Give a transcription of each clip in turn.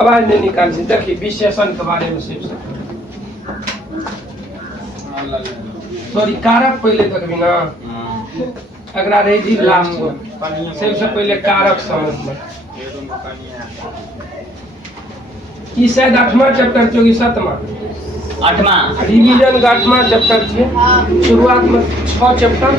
आवाज नहीं निकाल सकते। देखिए विशेषण के बारे में सिर्फ सॉरी कारक पहले तक भी ना अगर रही लास्ट सबसे पहले कारक समझ में ई शायद 8वां चैप्टर छो कि 7वां 8वां रिवीजन का 8वां चैप्टर छे। शुरुआत में 6 चैप्टर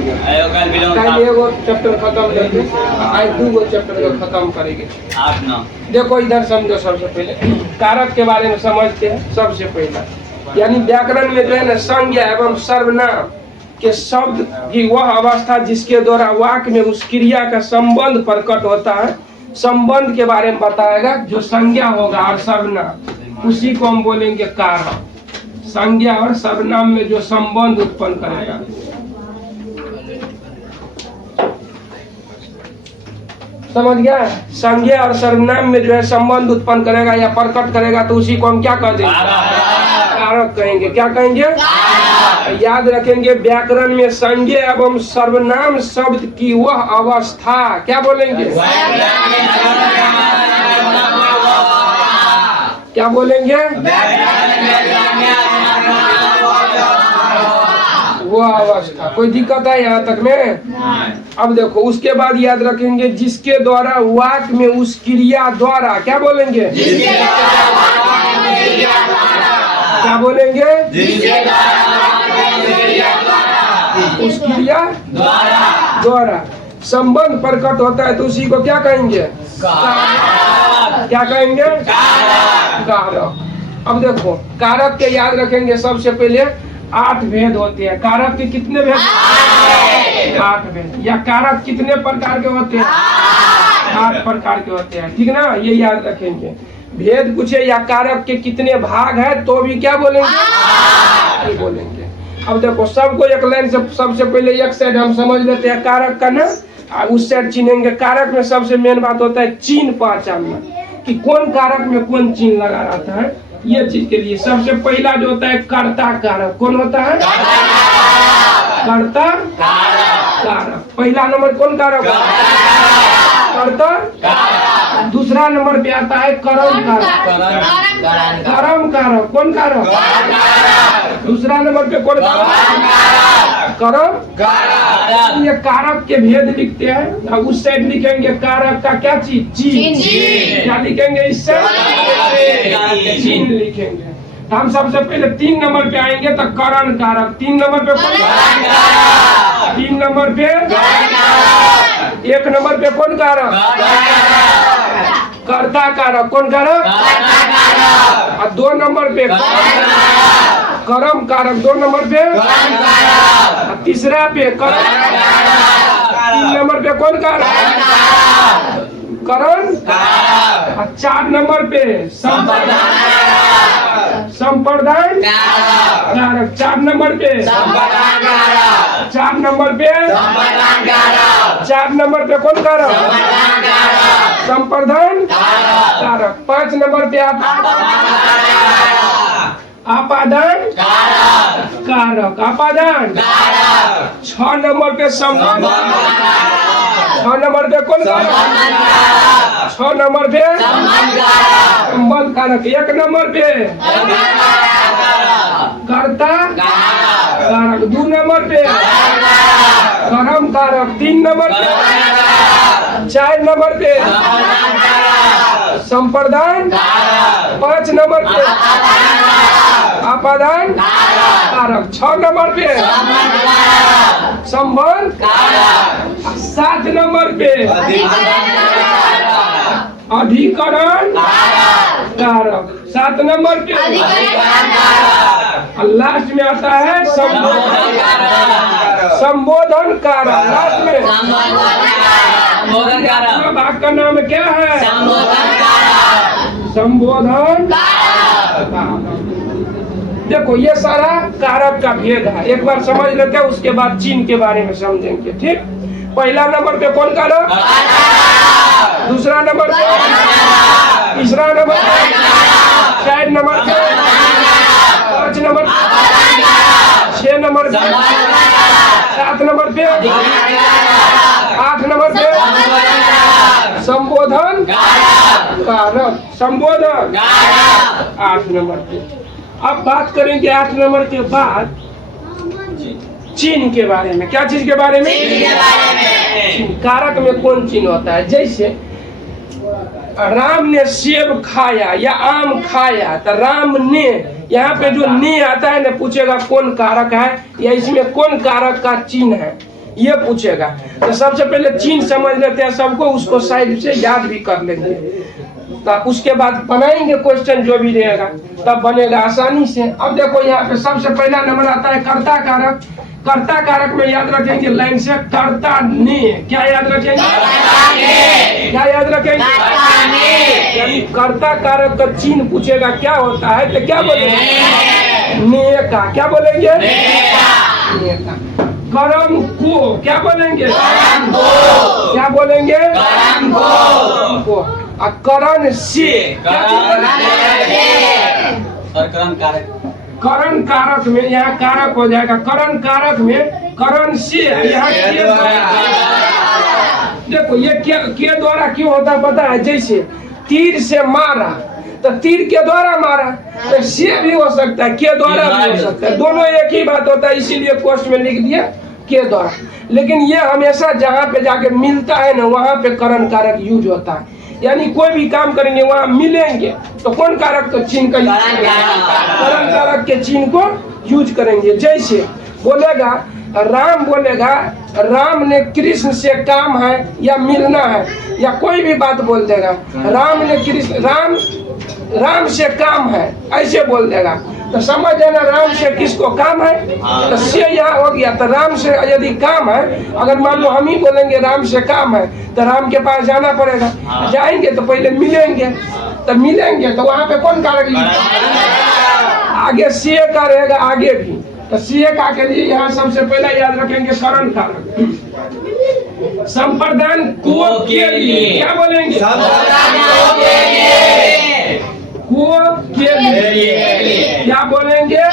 कल एगो चैप्टर खत्म करके आज 2 चैप्टर को खत्म करेंगे 8 9। देखो इधर समझो। सबसे पहले कारक के बारे में समझते हैं। सबसे पहला यानी व्याकरण में जो है ना संज्ञा एवं सर्वनाम के शब्द की वह अवस्था जिसके द्वारा वाक्य में उस क्रिया का संबंध प्रकट होता है, संबंध के बारे में बताएगा। जो संज्ञा होगा और सर्वनाम उसी को हम बोलेंगे कारक। संज्ञा और सर्वनाम में जो संबंध उत्पन्न करेगा समझ गया। संज्ञा और सर्वनाम में जो है संबंध उत्पन्न करेगा या प्रकट करेगा तो उसी को हम क्या कह देंगे? कारक कहेंगे। क्या कहेंगे? याद रखेंगे व्याकरण में संज्ञा एवं सर्वनाम शब्द की वह अवस्था क्या बोलेंगे? क्या बोलेंगे? वो अवस्था। कोई दिक्कत है यहाँ तक में? अब देखो उसके बाद याद रखेंगे जिसके द्वारा वाक्य में उस क्रिया द्वारा क्या बोलेंगे? क्या बोलेंगे? उस क्रिया द्वारा संबंध प्रकट होता है तो उसी को क्या कहेंगे? क्या कहेंगे? कारक। अब देखो कारक के याद रखेंगे सबसे पहले 8 भेद होते हैं। कारक के कितने भेद? 8 भेद। या कारक कितने प्रकार के होते हैं? 8 प्रकार के होते हैं। ठीक ना, ये याद रखेंगे। भेद पूछे या कारक के कितने भाग है तो भी क्या बोलेंगे? ये बोलेंगे। अब देखो सबको एक लाइन से सबसे पहले एक साइड हम समझ लेते हैं कारक का ना, उस साइड चिन्हेंगे। कारक में सबसे मेन बात होता है चिन्ह पहचानना कि कौन कारक में कौन चिन्ह लगा रहता है। ये चीज के लिए सबसे पहला जो होता है कर्ता कारक। कौन होता है? कर्ता कारक। पहला नंबर कौन कारक? कर्ता। दूसरा नंबर पे आता है कर्म कारक। कर्म कारक। कौन कारक? दूसरा नंबर पे कौन कारक? कर्म। ये कारक के भेद लिखते हैं। अब उस साइड लिखेंगे कारक का क्या चीज? चिन्ह। क्या लिखेंगे? इससे चिन्ह लिखेंगे। तो हम सबसे पहले 3 नंबर पे आएंगे तो करण कारक। 3 नंबर पे 3 नंबर पे 1 नंबर पे कौन कारक? कर्ता कारक। कौन कारक? और 2 नंबर पे कर्म कारक। 2 नंबर पे और तीसरा पे कर्म। 3 नंबर पे कौन कारक? करण। और 4 नंबर पे संप्रदान कारक। 4 नंबर पे 4 नंबर पे 4 नंबर पे कौन कारक? संप्रदान कारक। 5 नंबर पे आपादान कारक। आपादान। 6 नंबर पे संबंध। 6 नंबर पे कौन कारक? 6 नंबर पे संबंध कारक। 1 नंबर पे कर्ता कारक। 2 नंबर पे कर्म कारक। 3 नंबर पे 4 नंबर पे संप्रदान। 5 नंबर पे आपादान कारक। 6 नंबर पे संबंध। 7 नंबर पे अधिकरण कारक। 7 नंबर पे लास्ट में आता है संबोधन कारक। लास्ट में भाग का नाम क्या है? संबोधन कारक। देखो ये सारा कारक का भेद है। एक बार समझ लेते हैं उसके बाद चिन्ह के बारे में समझेंगे। ठीक, पहला नंबर पे कौन कारक? दूसरा नंबर पे, तीसरा नंबर पे, 4 नंबर पे, 5 नंबर पे, 6 नंबर पे, 7 नंबर पे, 8 नंबर पे संबोधन कारक। संबोधन 8 नंबर पे। अब बात करेंगे 8 नंबर के बाद चिन्ह के बारे में। क्या चीज के बारे में? चिन्ह। कारक में कौन चिन्ह होता है? जैसे राम ने सेब खाया या आम खाया, तो राम ने, यहाँ पे जो ने आता है ना, पूछेगा कौन कारक है या इसमें कौन कारक का चिन्ह है, ये पूछेगा। तो सबसे पहले चिन्ह समझ लेते हैं सबको, उसको साइड से याद भी कर लेंगे, तो उसके बाद बनाएंगे क्वेश्चन जो भी रहेगा, तब बनेगा आसानी से। अब देखो यहाँ पे सबसे पहला नंबर आता है कर्ता कारक। कर्ता कारक में याद रखेंगे लाइन से कर्ता ने। क्या याद रखेंगे? क्या याद रखेंगे? यानी कर्ता कारक का चिन्ह पूछेगा क्या होता है, तो क्या बोलेंगे? ने का। क्या बोलेंगे? ने का। कर्म को क्या बोलेंगे? क्या बोलेंगे? को। करण से करण कारक में यहाँ कारक हो जाएगा। करण कारक में करण से यहाँ देखो ये के द्वारा क्यों होता है पता है? जैसे तीर से मारा, तो तीर के द्वारा मारा, तो से भी हो सकता है, के द्वारा भी हो सकता है, दोनों एक ही बात होता है, इसीलिए कोष्ठ में लिख दिया के द्वारा। लेकिन ये हमेशा जहाँ पे जाके मिलता है ना, वहाँ पे करण कारक यूज होता है। यानी कोई भी काम करेंगे वहाँ मिलेंगे तो कौन कारक? तो चिन्ह का करण कारक के चिन्ह को यूज करेंगे। जैसे बोलेगा राम, बोलेगा राम ने कृष्ण से काम है या मिलना है, या कोई भी बात बोल देगा, राम ने कृष्ण, राम से काम है, ऐसे बोल देगा, तो समझ जाना राम से किसको काम है, तो से यहाँ हो गया। तो राम से यदि काम है, अगर मान लो हम ही बोलेंगे राम से काम है, तो राम के पास जाना पड़ेगा, जाएंगे तो पहले मिलेंगे, तो मिलेंगे तो वहाँ पे कौन कारक? आगे से का रहेगा आगे भी, तो सी का के लिए यहाँ सबसे पहले याद रखेंगे करण कारक। संप्रदान को के लिए क्या बोलेंगे? को के लिए क्या बोलेंगे?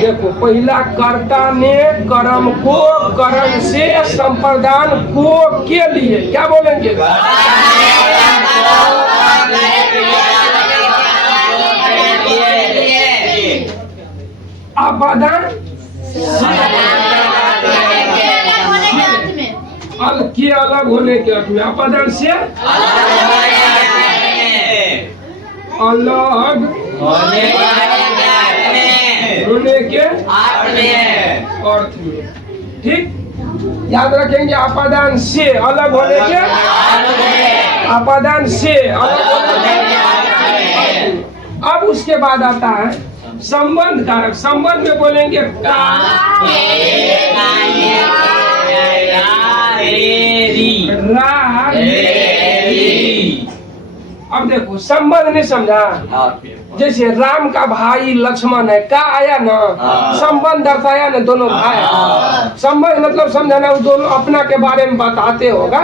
देखो पहला कर्ता ने कर्म को करण से संप्रदान को के लिए क्या बोलेंगे? अपादान के अलग होने के अर्थ में, अपादान से अलग होने के अर्थ में। ठीक, याद रखेंगे अपादान से अलग होने के, अपादान से अलग होने के। अब उसके बाद आता है संबंध कारक। संबंध में बोलेंगे अब देखो संबंध नहीं समझा। जैसे राम का भाई लक्ष्मण है, का आया ना, संबंध दर्शाया ना, दोनों भाई। संबंध मतलब समझाना, वो दोनों अपना के बारे में बताते होगा,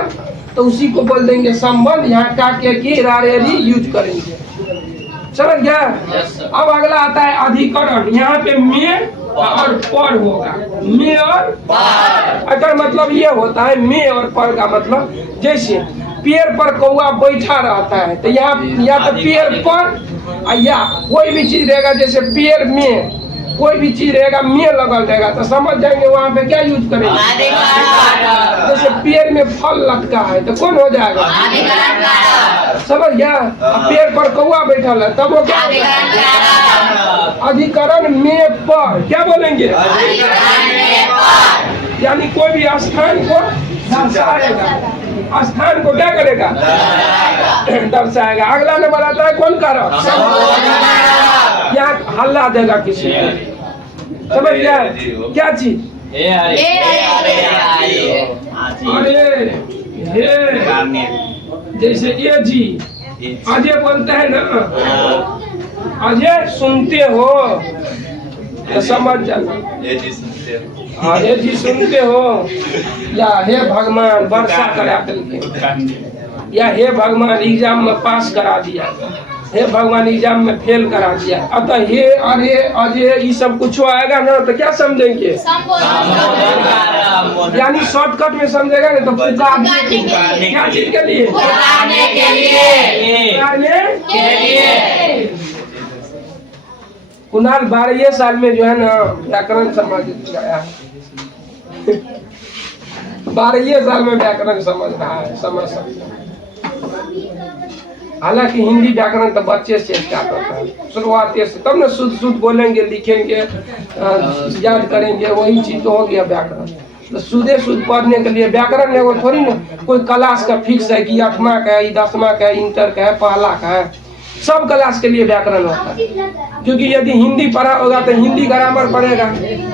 तो उसी को बोल देंगे संबंध। यहाँ का के रारेरी यूज करेंगे, समझ गया? अब अगला आता है अधिकरण। यहाँ पे में और पर होगा, में और पर। अगर मतलब ये होता है में और पर का मतलब, जैसे पेड़ पर कौआ बैठा रहता है, तो यहाँ या तो पेड़ पर या कोई भी चीज रहेगा, जैसे पेड़ में कोई भी चीज रहेगा में लगल रहेगा, तो समझ जाएंगे वहाँ पे क्या यूज करेंगे। जैसे पेड़ में फल लटका है तो कौन हो जाएगा? समझ गया? पेड़ पर कौआ बैठा है तब वो क्या? अधिकरण में पर क्या बोलेंगे? यानी कोई भी स्थान को दर्शाएगा, स्थान को क्या करेगा? दर्शाएगा। अगला नंबर आता है कौन कारक? यहाँ हल्ला देगा किसी को, समझ गया? क्या चीज? अरे जैसे ये जी अजय बोलते हैं ना, अजय सुनते हो, तो समझ जाना अजय जी सुनते हो, या हे भगवान वर्षा करा करके, या हे भगवान एग्जाम में पास करा दिया, हे भगवान एग्जाम में फेल करा दिया। अतः हे अरे अजय ये सब कुछ आएगा ना तो क्या समझेंगे? यानी शॉर्टकट में समझेगा ना तो पुकारने क्या चीज के लिए? पुकारने के लिए। कुणाल 12 साल में जो है ना व्याकरण समझ गया, 12 साल में व्याकरण समझ रहा है, समझ सकता है। हालांकि हिंदी व्याकरण तो बच्चे से स्टार्ट होता है, शुरुआत से, तब ना शुद्ध शुद्ध बोलेंगे, लिखेंगे, याद करेंगे, वही चीज तो हो गया व्याकरण। तो शुद्ध शुद्ध पढ़ने के लिए व्याकरण है वो थोड़ी ना कोई क्लास का फिक्स है कि 8वां का है, 10वां का है, इंटर का है, पहला का है। सब क्लास के लिए व्याकरण होता है, क्योंकि यदि हिंदी पढ़ा होगा तो हिंदी ग्रामर पढ़ेगा,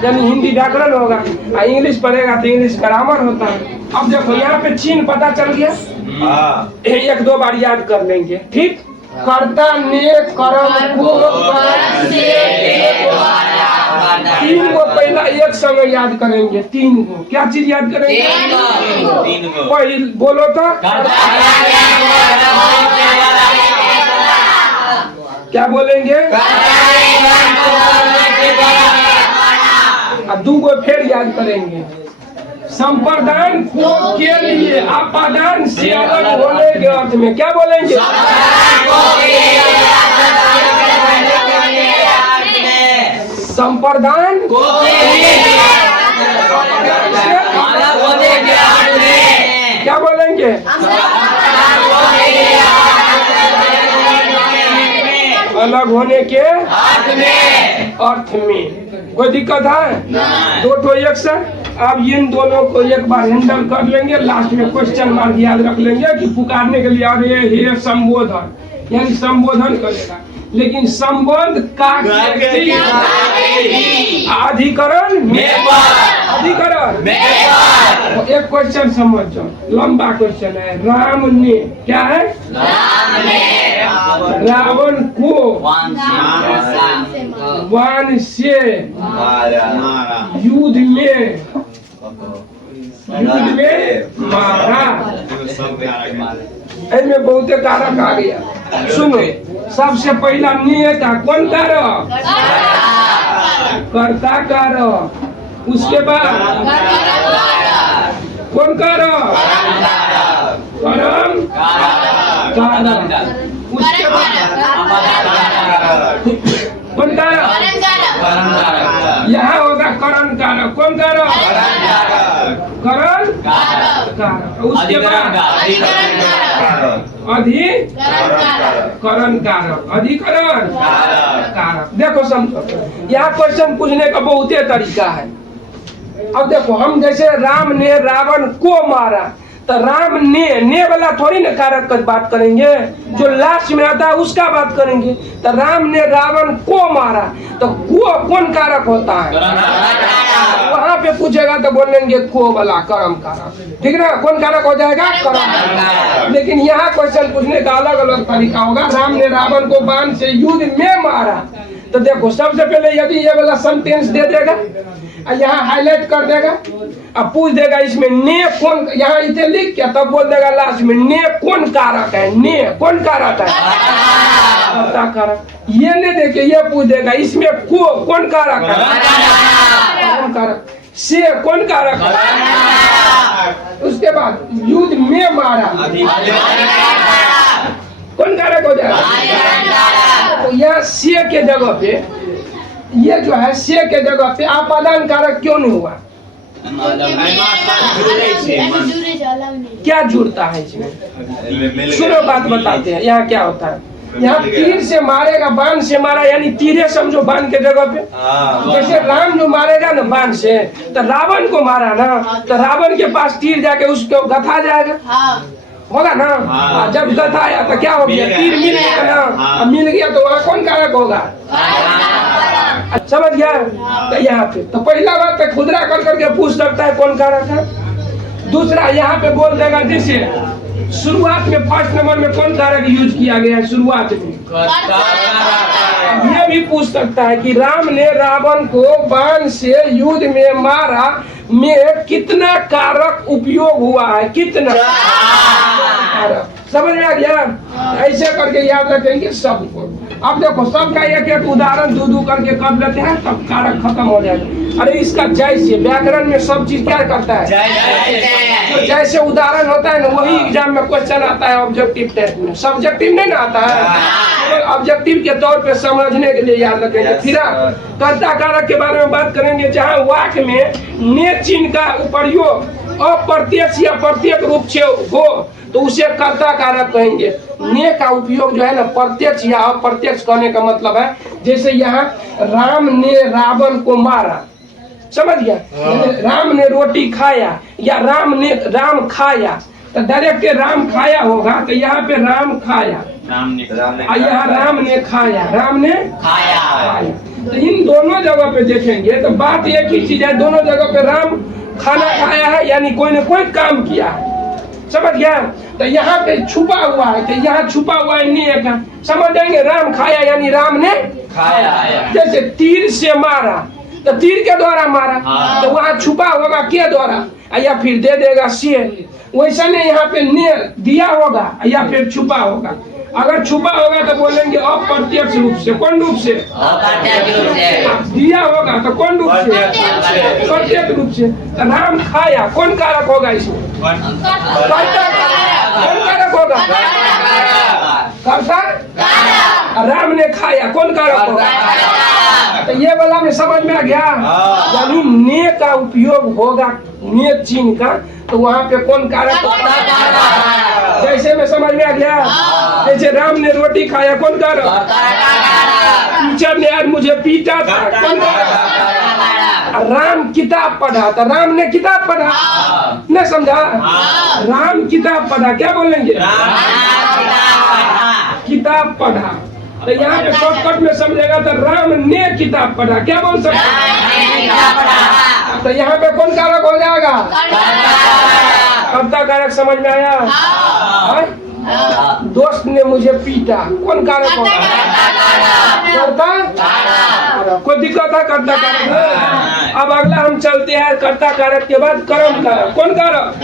यानी हिंदी व्याकरण होगा, और इंग्लिश पढ़ेगा तो इंग्लिश ग्रामर होता है। अब देखो यहाँ पे चिन्ह पता चल गया, 1-2 बार याद कर लेंगे, ठीक। कर्ता ने कर्म को कर्म से 3 को पहला एक समय याद करेंगे, 3 को क्या चीज याद करेंगे? 3 को। पहले बोलो तो क्या बोलेंगे? और 2 को फिर याद करेंगे, संप्रदान को के लिए अपादान से अलग होने के अर्थ में क्या बोलेंगे? संप्रदान को क्या बोलेंगे? अलग होने के अर्थ में कोई दिक्कत है? 2 ठो एक साथ। अब इन दोनों को एक बार हैंडल कर लेंगे, लास्ट में क्वेश्चन मार्क याद रख लेंगे कि पुकारने के लिए अरे हे संबोधन, यानी संबोधन करेगा। लेकिन संबंध का अधिकरण अधिकरण। एक क्वेश्चन समझ जाओ, लंबा क्वेश्चन है। राम ने क्या है? रावण को वान से युद्ध में मारा। इसमें बहुत कारक आ गया, सुनो। सबसे पहला ने था कौन कारक? कर्ता कारक। उसके बाद कौन कारक? कर्म कारक। उसके बाद कौन कारक? यहाँ होगा करण कारक। कौन कारक? करण कारक। उसके बाद अधिकरण कारक। अधिकरण कारक। देखो समझो, यहाँ क्वेश्चन पूछने का बहुत तरीका है। अब देखो, हम जैसे राम ने रावण को मारा, तो राम ने वाला थोड़ी ना कारक का बात करेंगे, जो लास्ट में आता है उसका बात करेंगे। तो राम ने रावण को मारा, तो को कौन कारक होता है? वहां पे पूछेगा तो बोलेंगे को वाला कर्म कारक, ठीक ना? कौन कारक हो जाएगा? कर्म। लेकिन यहाँ क्वेश्चन पूछने का अलग अलग तरीका होगा। राम ने रावण को बाण से युद्ध में मारा, तो देखो सबसे पहले यदि ये वाला सेंटेंस दे देगा, यहाँ हाईलाइट कर देगा, अब पूछ देगा इसमें ने कौन, यहाँ इसे लिख के तब बोल देगा लास्ट में ने कौन कारक है? ने कौन कारक है? कर्ता कारक। ये नहीं देखे, ये पूछ देगा इसमें को कौन कारक है? कौन कारक। से कौन कारक है? उसके बाद युद्ध में मारा, कौन कारक हो जाएगा? तो यह से के जगह पे, ये जो है से के जगह पे आपादान कारक क्यों नहीं हुआ? क्या जुड़ता है इसमें? सुनो बात बताते हैं। यहाँ क्या होता है, यहाँ तीर से मारेगा, बाण से मारा, यानी तीरे समझो बाण के जगह पे। जैसे राम जो मारेगा ना बाण से, तो रावण को मारा ना, तो रावण के पास तीर जाके उसको गथा जाएगा, होगा ना? जब गथा आया तो क्या हो गया? तीर मिल गया ना, मिल गया तो वहाँ कौन कारक होगा? समझ गया? तो यहाँ पे तो पहला बात पे खुदरा कर करके पूछ सकता है कौन कारक है। दूसरा यहाँ पे बोल देगा, जैसे शुरुआत में फर्स्ट नंबर में कौन कारक यूज किया गया है शुरुआत में? ये भी पूछ सकता है कि राम ने रावण को बाण से युद्ध में मारा में कितना कारक उपयोग हुआ है? कितना कारक? समझ में आ गया? ऐसे करके याद रखेंगे सबको। अब देखो सबका एक एक उदाहरण दो करके कर लेते हैं, तब कारक खत्म हो जाएगा। अरे इसका जैसे व्याकरण में सब चीज क्या करता है, तो जैसे उदाहरण होता है ना, वही एग्जाम में क्वेश्चन आता है ऑब्जेक्टिव टेस्ट में। सब्जेक्टिव नहीं ना आता है, तो ऑब्जेक्टिव के तौर पे समझने के लिए याद रखेंगे। फिर कर्ता कारक के बारे में बात करेंगे, जहाँ वाक्य में ने चिन्ह का प्रयोग अप्रत्यक्ष या प्रत्यक्ष रूप से हो तो उसे कर्ता कारक कहेंगे। ने का उपयोग जो है ना प्रत्यक्ष या अप्रत्यक्ष कहने का मतलब है, जैसे यहाँ राम ने रावण को मारा, समझ गया? राम ने रोटी खाया या राम खाया, तो डायरेक्ट राम खाया होगा, तो यहाँ पे राम खाया, यहाँ राम ने खाया, राम ने खाया। तो इन दोनों जगह पे देखेंगे तो बात एक ही चीज है, दोनों जगह पे राम खाना खाया है, यानी कोई न कोई काम किया है, समझ गया? तो यहाँ पे छुपा हुआ है, तो यहाँ छुपा हुआ है ने का, समझ जाएंगे? राम खाया यानी राम ने खाया। जैसे तीर से मारा, तो तीर के द्वारा मारा, तो वहाँ छुपा होगा के द्वारा, या फिर दे देगा से। वैसा नहीं, यहाँ पे ने दिया होगा या फिर छुपा होगा। अगर छुपा होगा तो बोलेंगे अप्रत्यक्ष रूप से। कौन रूप से? दिया होगा तो कौन रूप से? प्रत्यक्ष रूप से। तो राम खाया, कौन कारक होगा इसमें? कौन कारक होगा? कर्ता। राम ने खाया, कौन कारक होगा? तो ये वाला में समझ में आ गया? यानी ने का उपयोग होगा, ने चिन्ह का, तो वहाँ पे कौन कारक होगा? जैसे में समझ में आ गया? जैसे राम ने रोटी खाया, कौन कारक? टीचर ने आज मुझे पीटा था, कौन कारक? राम किताब पढ़ा, तो राम ने किताब पढ़ा, नहीं समझा? राम किताब पढ़ा, क्या बोलेंगे? किताब पढ़ा। तो यहाँ पे शॉर्टकट में समझेगा तो राम ने किताब पढ़ा, क्या बोल सकते? तो यहाँ पे कौन कारक हो जाएगा? कर्ता कारक। समझ में आया? दोस्त ने मुझे पीटा, कौन कारक होगा? कर्ता। कोई दिक्कत है कर्ता कारक? अब अगला हम चलते हैं कर्ता कारक के बाद कर्म कारक। कौन कारक?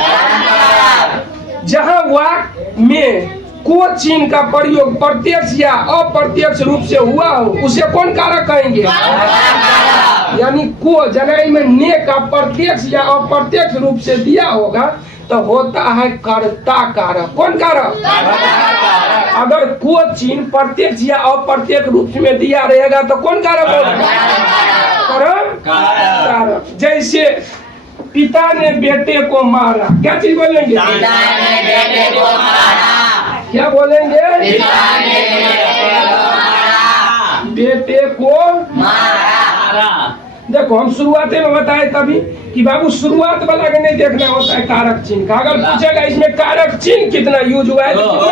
जहाँ वाक्य में को चिन्ह का प्रयोग प्रत्यक्ष या अप्रत्यक्ष रूप से हुआ हो उसे कौन कारक कहेंगे? यानी को जगह में ने का प्रत्यक्ष या अप्रत्यक्ष रूप से दिया होगा तो होता है कर्ता कारक। कौन कारक? अगर को चिन्ह प्रत्यक्ष या अप्रत्यक्ष रूप में दिया रहेगा तो कौन कारक होगा? कर्म कारक। जैसे पिता ने बेटे को मारा, क्या चीज बोलेंगे? क्या बोलेंगे? बेटे को मारा। देखो हम शुरुआत में बताए तभी कि बाबू शुरुआत वाला के नहीं देखना होता है कारक चिन्ह का। अगर पूछेगा इसमें कारक चिन्ह कितना यूज हुआ है तो कितना,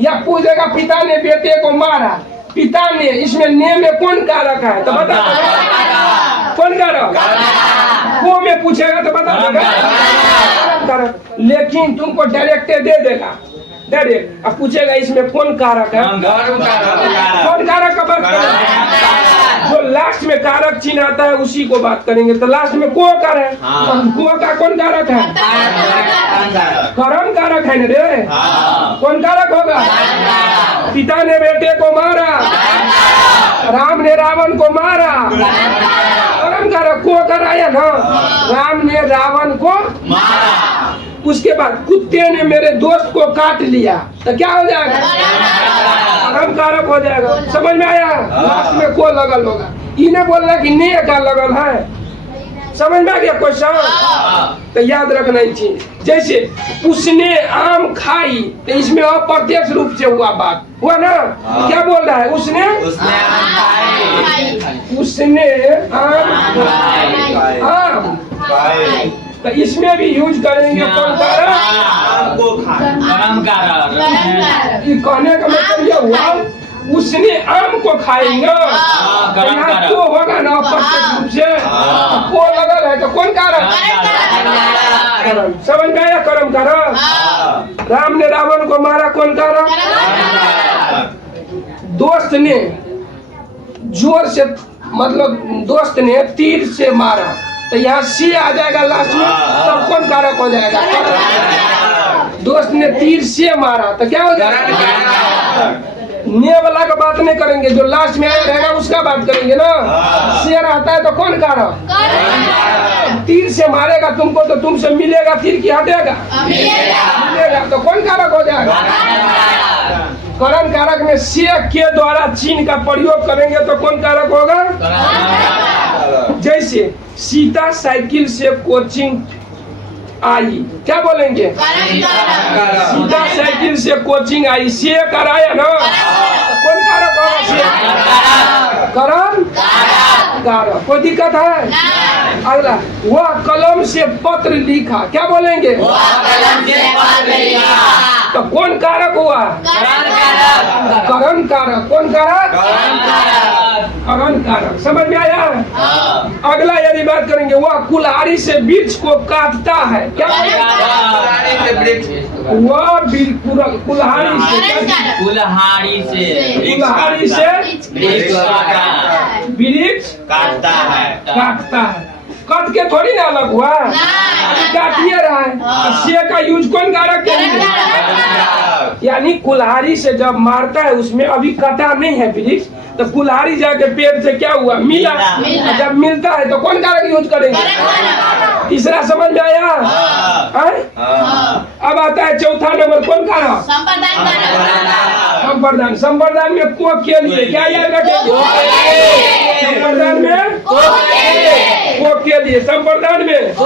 या पूछेगा पिता ने बेटे को मारा, पिता ने, इसमें ने में कौन कारक है तो बता कौन कारक? को में पूछेगा तो बता देगा। लेकिन तुमको डायरेक्ट दे देगा, डायरेक्ट। अब पूछेगा इसमें कौन कारक है, कौन कारक का बात करेंगे? जो लास्ट में कारक चिन्ह आता है उसी को बात करेंगे। तो लास्ट में को कारक है, को का कौन कारक है? कर्म कारक है ना रे। कौन कारक होगा? पिता ने बेटे को मारा, राम ने रावण को मारा, कर्म कारक को कराया ना, राम ने रावण को मारा। उसके बाद कुत्ते ने मेरे दोस्त को काट लिया तो क्या हो जाएगा? कर्म कारक हो जाएगा। समझ में आया? लास्ट में को लगल होगा। इन्हें बोल रहा कि ने का लगल है। समझ में आ गया क्वेश्चन? तो याद रखना चाहिए। जैसे उसने आम खाई, तो इसमें अप्रत्यक्ष रूप से हुआ बात हुआ ना। क्या बोल रहा है? उसने आम खाई। तो इसमें भी यूज करेंगे कौन कारक? ये कहने का मतलब ये हुआ उसने आम को खाएंगे, तो होगा ना अप्रत्यक्ष रूप से, को लगल है तो कौन कारक? समझ में आया? कर्म कारक। राम ने रावण को मारा, कौन कारक? दोस्त ने जोर से, मतलब दोस्त ने तीर से मारा, तो यहाँ सी आ जाएगा लास्ट में, तब कौन कारक हो जाएगा? दोस्त ने तीर से मारा तो क्या हो जाएगा? ने वाला का बात नहीं करेंगे, जो लास्ट में आया रहेगा उसका बात करेंगे ना। से रहता है तो कौन कारक? तीर से मारेगा तुमको तो तुमसे मिलेगा तीर की हटेगा? मिलेगा तो कौन कारक हो जाएगा? करण कारक में से के द्वारा चिन्ह का प्रयोग करेंगे तो कौन कारक होगा? जैसे सीता साइकिल से कोचिंग आई, क्या बोलेंगे? सीता साइकिल से कोचिंग आई, से कराया ना, तो कौन कारक होगा? करण कारक। कोई दिक्कत है? अगला, वह कलम से पत्र लिखा, क्या बोलेंगे? तो कौन कारक हुआ? करण कारक। कौन कारक? करण कारक। समझ में आया? अगला यदि बात करेंगे, वह कुल्हाड़ी से वृक्ष को काटता है, क्या वह कुल्हाड़ी से वृक्ष काटता है। कट के थोड़ी ना अलग हुआ, काटिए रहा है। से का यूज कौन कारक करेंगे? यानी कुल्हाड़ी से जब मारता है उसमें अभी कटा नहीं है वृक्ष, तो कुल्हाड़ी जाके पेड़ से क्या हुआ? मिला। जब मिलता है तो कौन कारक यूज करेंगे? तीसरा समझ में आया? अब आता है चौथा नंबर, कौन कारक? संप्रदान। संप्रदान में को के लिए क्या याद रखेंगे? संप्रदान में को के लिए। संप्रदान में को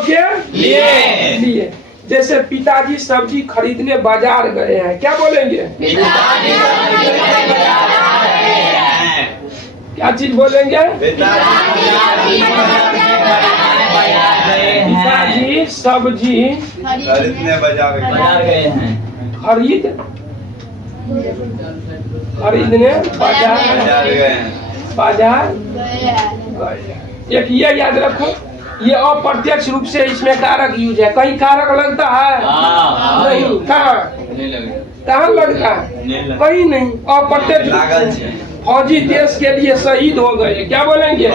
के लिए। जैसे पिताजी सब्जी खरीदने बाजार गए हैं, क्या बोलेंगे? क्या चीज बोलेंगे? पिताजी सब्जी खरीदने बाजार गए हैं। खरीदने बाजार गए। एक ये याद रखो, ये अप्रत्यक्ष रूप से इसमें कारक यूज है। कहीं कारक लगता है? नहीं। कहाँ लगता है? कहीं नहीं। अप्रत्यक्ष। फौजी देश के लिए शहीद हो गए, क्या बोलेंगे?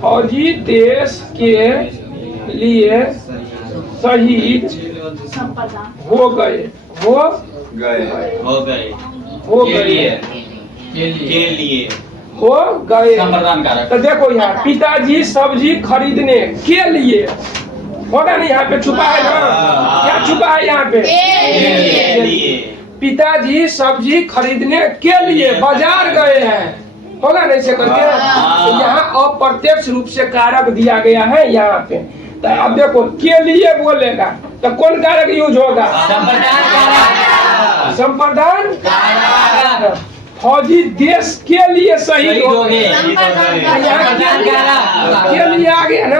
फौजी देश के लिए शहीद हो गए। हो गए। तो देखो यहाँ पिताजी सब्जी खरीदने के लिए होगा नहीं, यहाँ पे छुपा है ना? क्या छुपा है यहाँ पे? पिताजी सब्जी खरीदने के लिए बाजार गए हैं, होगा नहीं से करके? तो यहाँ अप्रत्यक्ष रूप से कारक दिया गया है यहाँ पे। तो अब देखो के लिए बोलेगा तो कौन कारक यूज होगा? संप्रदान। फौजी देश के लिए शहीद हो गए। यहाँ के लिए आ गया ना,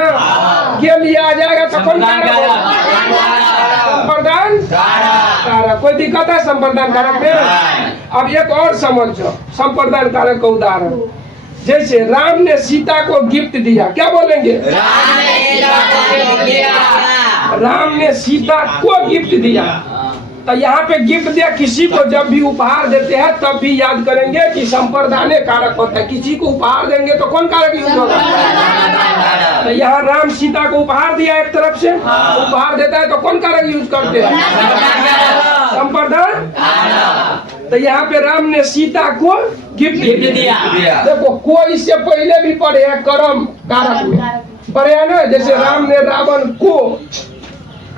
के लिए आ जाएगा तो कौन कारक होगा? संप्रदान कारक। कोई दिक्कत है संप्रदान कारक में? अब एक और समझो संप्रदान कारक का उदाहरण। जैसे राम ने सीता को गिफ्ट दिया, क्या बोलेंगे? राम ने सीता को गिफ्ट दिया। तो यहाँ पे गिफ्ट दिया, किसी को जब भी उपहार देते हैं तब भी याद करेंगे कि संप्रदान कारक होता है। किसी को उपहार देंगे तो कौन कारक यूज होगा? तो यहाँ राम सीता को उपहार दिया, एक तरफ से उपहार देता है तो कौन कारक यूज करते हैं? संप्रदान। तो यहाँ पे राम ने सीता को गिफ्ट दिया। देखो को इससे पहले भी पढ़े हैं कर्म कारक में, पढ़े हैं ना? जैसे राम ने रावण को,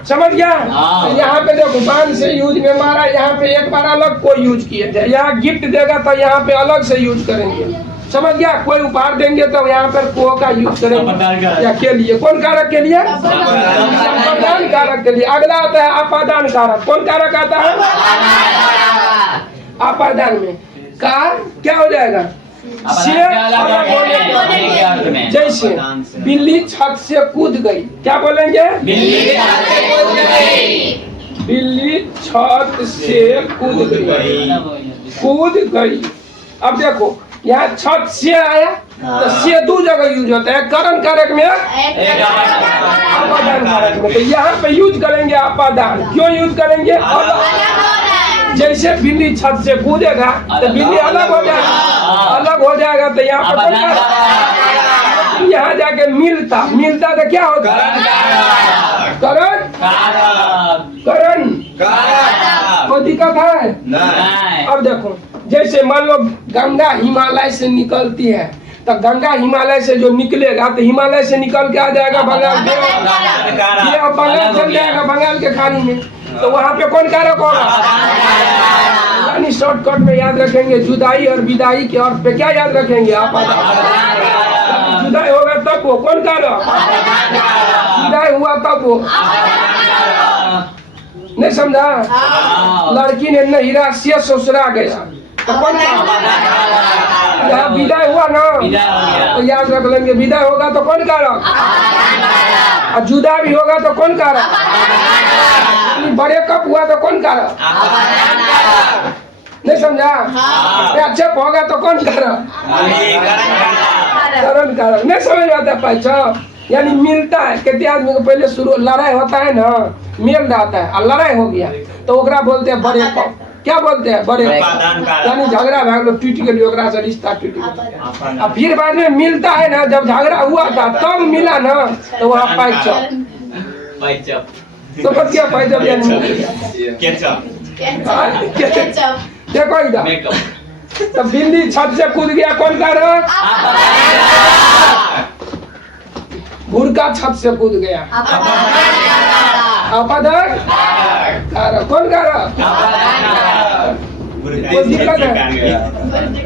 समझ गया? तो यहाँ पे देखो बाण से यूज में मारा, यहाँ पे एक बार अलग को यूज किए थे। यहाँ गिफ्ट देगा तो यहाँ पे अलग से यूज करेंगे, समझ गया? कोई उपहार देंगे तो यहाँ पर को का यूज करेंगे। या के लिए कौन कारक के लिए? संप्रदान कारक के लिए। अगला आता है अपादान कारक। कौन कारक आता है? अपादान में का क्या हो जाएगा? जैसे बिल्ली छत से कूद गई, क्या बोलेंगे? बिल्ली छत से कूद गई। अब देखो यहाँ छत से आया तो से दो जगह यूज होता है, करण कारक में, अपादान कारक में। तो यहाँ पे यूज करेंगे अपादान। क्यों यूज करेंगे? जैसे बिल्ली छत से कूदेगा तो बिल्ली अलग हो जाएगा, अलग हो जाएगा तो यहाँ पर यहाँ जाके मिलता, मिलता तो क्या होता? करण करण कोई दिक्कत है? नहीं। अब देखो, जैसे मान लो गंगा हिमालय से निकलती है, तो गंगा हिमालय से जो निकलेगा तो हिमालय से निकल के आ जाएगा बंगाल में, ये अब बंगाल चल जाएगा बंगाल के खाड़ी में, तो वहाँ पे कौन कारक होगा? यानी शॉर्टकट में याद रखेंगे जुदाई और विदाई के अर्थ पे क्या याद रखेंगे आप? जुदाई होगा तब वो कौन कारक? विदाई हुआ तब वो, नहीं समझा? लड़की ने नहीरा से ससुरा गया तो कौन कारक? जहाँ विदाई हुआ ना तो याद रख लेंगे, विदाई होगा तो कौन कारक? और जुदा भी होगा तो कौन कारक? बड़े कप हुआ तो कौन कारक? नहीं समझा? अच्छा होगा तो कौन कारक? करण कारक। नहीं समझ आता पैसा? यानी मिलता है, कहते आदमी को पहले शुरू लड़ाई होता है ना, मेल जाता है और लड़ाई हो गया तो ओकरा बोलते हैं बड़े कप। क्या बोलते हैं? बड़े कप। यानी झगड़ा भाग लो टूट गया, ओकरा से रिश्ता टूट गया, और फिर बाद में मिलता है ना, जब झगड़ा हुआ था तब मिला ना तो वहाँ पैचप, तो बस क्या पैचप यानी देखो इधर, तो बिल्ली छत से कूद गया कौन कारक? भुरका छत से कूद गया अपादान कारक। कौन कारक? कोई दिक्कत है?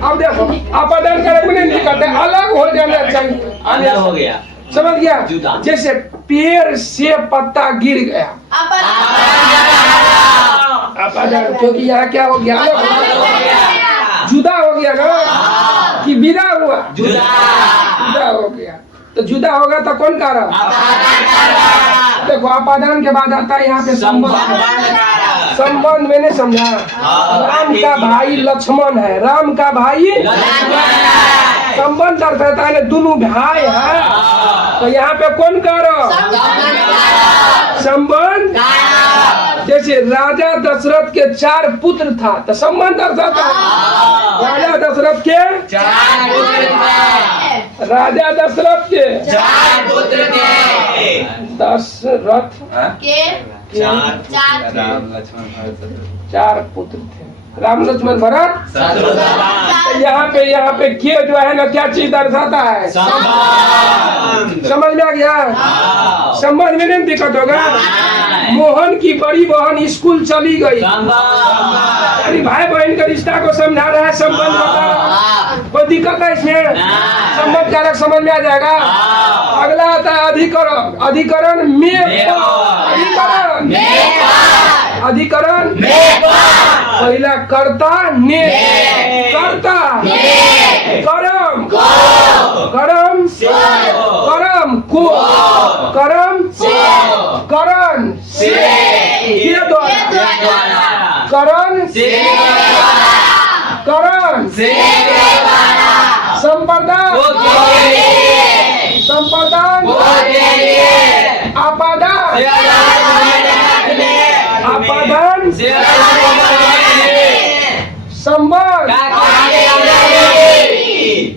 अब देखो अपादान कारक में नहीं दिक्कत है, अलग हो जाना चाहिए, अलग हो गया, समझ गया? जैसे पेड़ से पत्ता गिर गया अपादान, क्योंकि यहाँ क्या हो गया? अलग हो गया, जुदा हो गया ना, कि विदा हुआ? जुदा हो गया, तो जुदा होगा तो कौन कारक? देखो अपादान के बाद आता है यहाँ पे संबंध। संबंध मैंने समझा, राम का भाई लक्ष्मण है, राम का भाई संबंध दर्शाता है, दोनों भाई है, तो यहाँ पे कौन कारक? संबंध। जैसे राजा दशरथ के 4 पुत्र था तो संबंध दर्शाता है, राजा दशरथ के 4 पुत्र थे, राजा दशरथ के 4 पुत्र थे, दशरथ के 4 पुत्र थे, राम लक्ष्मण भरत। शत्रुघ्न। यहाँ पे के जो है ना क्या चीज दर्शाता है? समझ में आ गया? संबंध में नहीं दिक्कत होगा। मोहन की बड़ी बहन स्कूल चली गई, यानी भाई बहन का रिश्ता को समझा रहा है, संबंध बता रहा है, कोई दिक्कत है इसमें? संबंध कारक समझ में आ जाएगा। अगला आता है अधिकरण। अधिकरण में अधिकरण पहला कर्ता ने, कर्ता करम करम करम को करम करण के द्वारा करण करण संप्रदान संप्रदान आपादान आपादान संबंध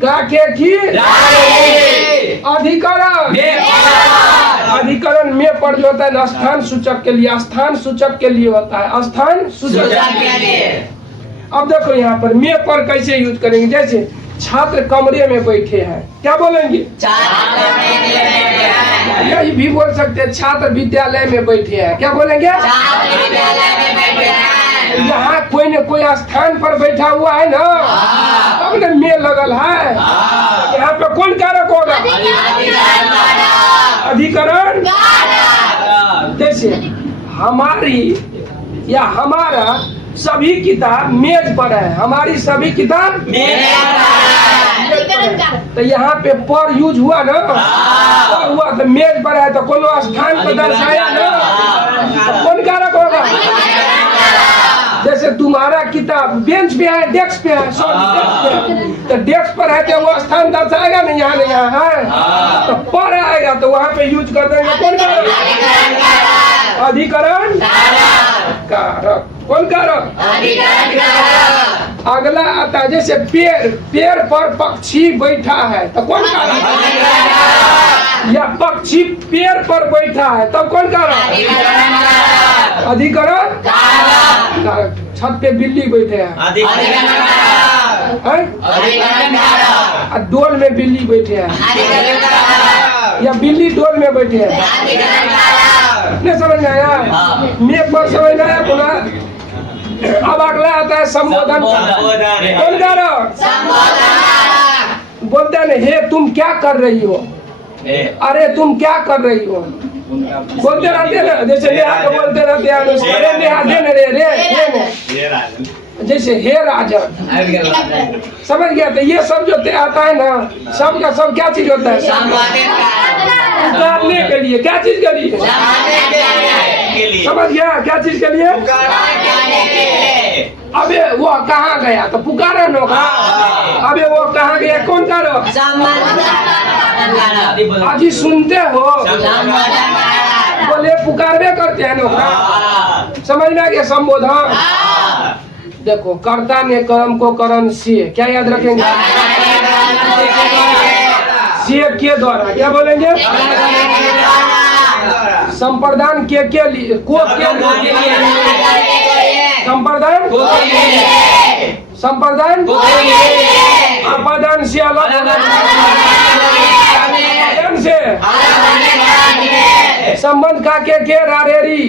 काके की अधिकरण। अधिकरण में पर जो होता है स्थान सूचक के लिए, स्थान सूचक के लिए होता है, स्थान सूचक के लिए। अब देखो यहाँ पर में पर कैसे यूज करेंगे? जैसे छात्र कमरे में बैठे हैं, क्या बोलेंगे? यही भी बोल सकते हैं छात्र विद्यालय में बैठे हैं, क्या बोलेंगे? यहाँ कोई न कोई स्थान पर बैठा हुआ है ना, तब न में लगल है। यहाँ पे कौन कारक होगा? अधिकरण। जैसे हमारी या हमारा सभी किताब मेज पर है, हमारी सभी किताब तो यहाँ पे पर यूज हुआ ना, पर हुआ तो मेज पर है तो कोनो स्थान पर दर्शाया ना, तो कौन कारक होगा? जैसे तुम्हारा किताब बेंच पे है, डेस्क पे है, तो डेस्क पर है तो वो स्थान दर्शाएगा नहीं, यहाँ नहीं यहाँ है, तो पर आएगा तो वहाँ पे यूज कर देंगे कौन कारक? अधिकरण कारक। कौन कारक? अधिकरण कारक। अगला आता है जैसे पेड़, पेड़ पर पक्षी बैठा है तो कौन कारक? अधिकरण कारक। या पक्षी पेड़ पर बैठा है तब कौन कारक? अधिकरण कारक। अधिकरण कारक। कारक। छत पे बिल्ली बैठे हैं अधिकरण कारक। हैं? अधिकरण कारक। और डोल में बिल्ली बैठे हैं अधिकरण कारक। या बिल्ली डोल में बैठे हैं। अधिकरण कारक। नहीं समझ में आया? हाँ। मैं एक बार समझ में आया बोला। अब अगला आता है संबोधन। कौन कारक? संबोधन कारक। बोलते हैं ना, हे तुम क्या कर रही हो, अरे तुम क्या कर रही हो, बोलते रहते हैं ना। जैसे नेहा को बोलते रहते हैं, अरे नेहा दे न रे रे दे ये राजन न। जैसे हे राजन, समझ गया? तो ये सब जो आता है ना, सब का सब क्या चीज होता है? संबोधन कारक। पुकारने के लिए। क्या चीज के लिए? संबोधन के लिए। समझ गया? क्या चीज के लिए? पुकारने के लिए। अबे वो कहाँ गया तो पुकारा न होगा। अबे वो कहाँ गया कौन करो? संबोधन कारक। आज ही सुनते हो, संबोधन कारक। बोले पुकारबे करते हैं लोग। समझ में आ गया? संबोधन। देखो, कर्ता ने कर्म को कर्म से, क्या याद रखेंगे? से के द्वारा। क्या बोलेंगे? संप्रदान के लिए, को के लिए। संप्रदान, संप्रदान अपादान से अलग, अपादान से संबंध का के रारेरी,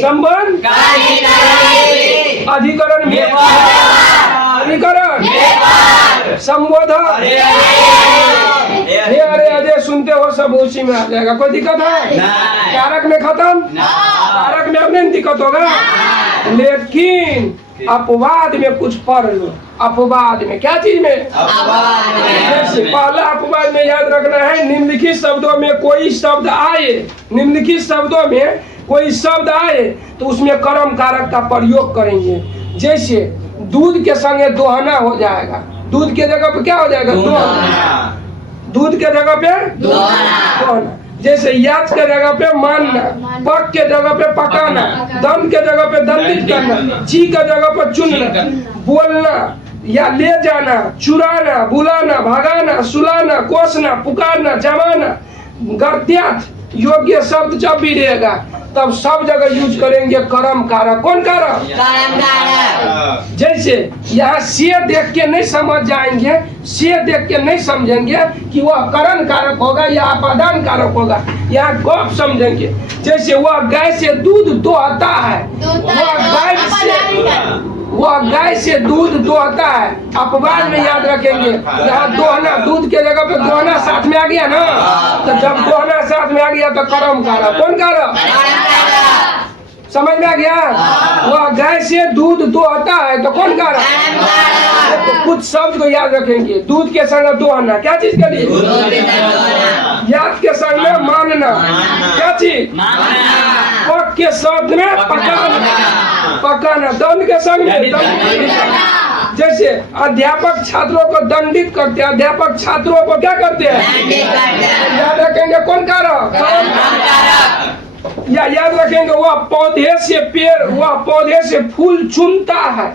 संबंध अधिकरण में, अधिकरण संबोधन। हे अरे अजय सुनते हो सब उसी में आ जाएगा, कोई दिक्कत है? कारक में खत्म, कारक में अब नहीं दिक्कत होगा। लेकिन अपवाद में कुछ पढ़ लो। अपवाद में क्या चीज में? जैसे पहला अपवाद में याद रखना है, निम्नलिखित शब्दों में कोई शब्द आए, निम्नलिखित शब्दों में कोई शब्द आए तो उसमें कर्म कारक का प्रयोग करेंगे। जैसे दूध के संगे दोहना हो जाएगा, दूध के जगह पे क्या हो जाएगा? दोहना। दूध के जगह पे दोहना। जैसे याद के जगह पे मानना, पक के जगह पे पकाना, दम के जगह पे दंडित करना, ची के जगह पे चुनना, बोलना या ले जाना, चुराना, बुलाना, भगाना, सुलाना, कोसना, पुकारना, जमाना, गर्त्यार्थ योग्य शब्द जब भी रहेगा तब सब जगह यूज करेंगे कर्म कारक। कौन कारक? कर्म कारक। जैसे यहाँ से देख के नहीं समझ जाएंगे, से देख के नहीं समझेंगे कि वह करण कारक होगा या अपादान कारक होगा। यहाँ गप समझेंगे। जैसे वह गाय से दूध दोहता है, वह गाय से दूध दोहता है। अपवाद में याद रखेंगे, यहाँ दोहना, दूध के जगह पे दोहना साथ में आ गया ना, तो जब दोहना साथ में आ गया तो कर्म कारक। कौन कारक? समझ में आ गया? वह गाय से दूध दोहता है तो कौन कारक? तो कुछ शब्द को याद रखेंगे। दूध के संग दोहना, क्या चीज के लिए? याद के संग में मानना, क्या चीज? पक के शब्द में पकाना, पकाना। दंड के संग में जैसे अध्यापक छात्रों को दंडित करते हैं, अध्यापक छात्रों को क्या करते हैं? याद रखेंगे कौन कारक? या याद रखेंगे वह पौधे से पेड़, वह पौधे से फूल चुनता है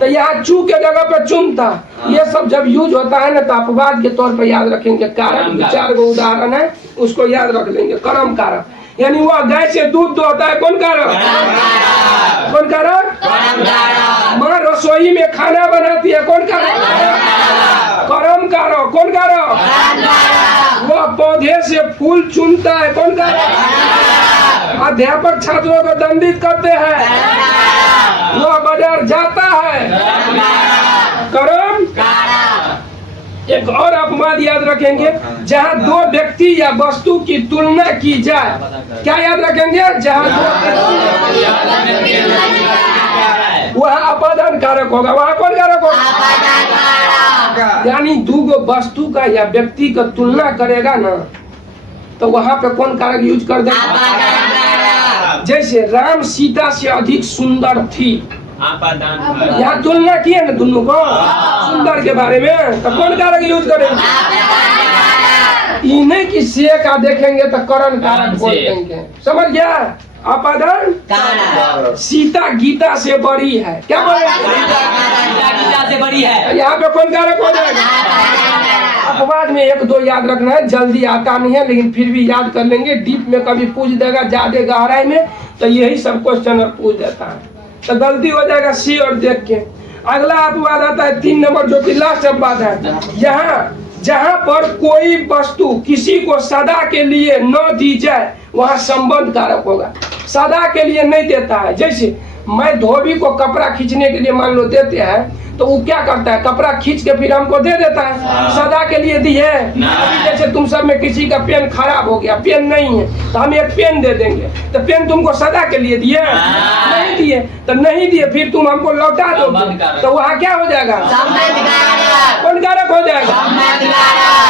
तो यहाँ चू के जगह पे चुनता। ये सब जब यूज होता है ना तो अपवाद के तौर पे याद रखेंगे। कारक 4 गो उदाहरण है, उसको याद रख लेंगे। कर्म कारक यानी वह गाय से दूध दोहता है, कौन कारक? कौन कारक? माँ रसोई में खाना बनाती है, कौन कारक? कर्म कारक। कौन कारक? वह पौधे से फूल चुनता है, कौन कारक? अध्यापक छात्रों को दंडित करते हैं, वह बाजार जाता है, कर्म। एक और अपवाद याद रखेंगे, जहाँ दो व्यक्ति या वस्तु की तुलना की जाए, क्या याद रखेंगे? जहाँ वह अपादान कारक होगा, वहाँ कौन कारक होगा? यानी दो वस्तु का या व्यक्ति का तुलना करेगा ना तो वहाँ पे कौन कारक यूज कर देगा? जैसे राम सीता से अधिक सुंदर थी, यहाँ तुलना किए ना दोनों को सुंदर के बारे में, तो कौन कारक यूज करेंगे? इन्हें की से का देखेंगे तो करण कारक बोल देंगे। समझ गया? अपधन कारण सीता गीता से बड़ी है। क्या बोले? गीता से बड़ी है। यहाँ पे कौन कारक हो जाएगा? अपवाद में एक दो याद रखना है, जल्दी आता नहीं है लेकिन फिर भी याद कर लेंगे। डीप में कभी पूछ देगा, ज्यादा गहराई में तो यही सब क्वेश्चन पूछ देता है, तो गलती हो जाएगा सी और देख के। अगला अपवाद आता है 3 नंबर, जो कि लास्ट अपवाद है। यहाँ जहाँ पर कोई वस्तु किसी को सदा के लिए न दी जाए वहाँ संबंध कारक होगा। सदा के लिए नहीं देता है, जैसे मैं धोबी को कपड़ा खींचने के लिए मान लो देते हैं तो वो क्या करता है, कपड़ा खींच के फिर हमको दे देता है। सदा के लिए दिए। अभी जैसे तुम सब में किसी का पेन खराब हो गया, पेन नहीं है तो हम एक पेन दे देंगे, तो पेन तुमको सदा के लिए दिए? नहीं दिए, तो नहीं दिए फिर तुम हमको लौटा दो तो वहाँ क्या हो जाएगा? कौन कारक हो जाएगा?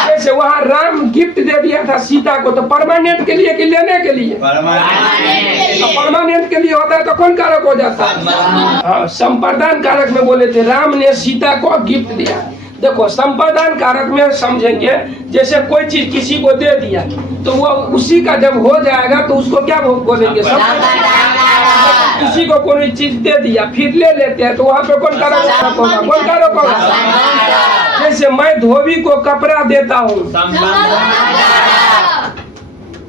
जैसे वहाँ राम गिफ्ट दे दिया था सीता को, तो परमानेंट के लिए कि लेने के लिए? परमानेंट के लिए होता है तो कौन कारक हो जाता है? हाँ, संप्रदान कारक में बोले थे राम ने सीता को गिफ्ट दिया। देखो संप्रदान कारक में समझेंगे, जैसे कोई चीज किसी को दे दिया तो वो उसी का जब हो जाएगा तो उसको क्या बोलेंगे? किसी को कोई चीज दे दिया फिर ले लेते हैं तो वहाँ पे कौन कारक होगा? कौन कारक होगा? जैसे मैं धोबी को कपड़ा देता हूँ,